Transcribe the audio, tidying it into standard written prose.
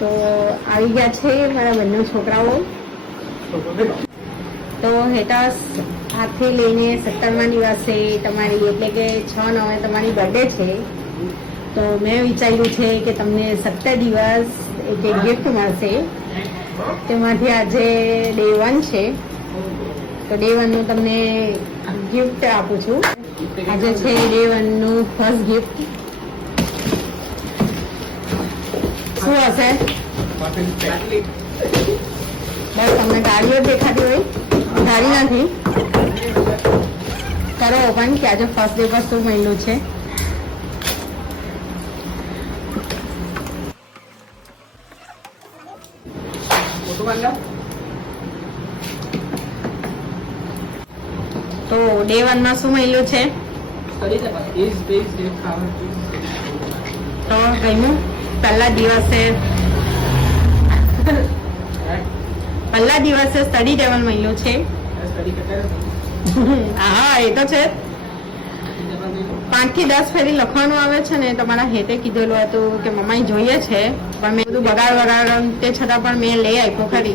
તો આવી ગયા છે મારા બંને છોકરાઓ. તો હેતાશ આજથી લઈને 17મા દિવસે તમારી એટલે કે 6 નવે તમારી બર્થડે છે. તો મેં વિચાર્યું છે કે તમને 17 દિવસ એક ગિફ્ટ મળશે. તેમાંથી આજે ડે 1 છે. તો ડે 1 નું તમને ગિફ્ટ આપું છું. આજે છે ડે 1 નું ફર્સ્ટ ગિફ્ટ. શું હશે? બસ તમને ગાડીઓ દેખાતી હોય, ગાડી નથી. કરો ઓપન કે આજે ફર્સ્ટ ડે પર શું મળ્યું છે. તો ડે 1 માં શું મળ્યું છે? તો ગયું પહેલા દિવસે સ્ટડી ટેબલ મળ્યું છે. હા એ તો છે. 5 થી 10 ફેરી લખવાનું આવે છે ને. તમારા હેતે કીધેલું હતું કે મમ્માએ જોઈએ છે, પણ મેં બધું બગાડ તે છતાં પણ મેં લઈ આપ્યો ખરી.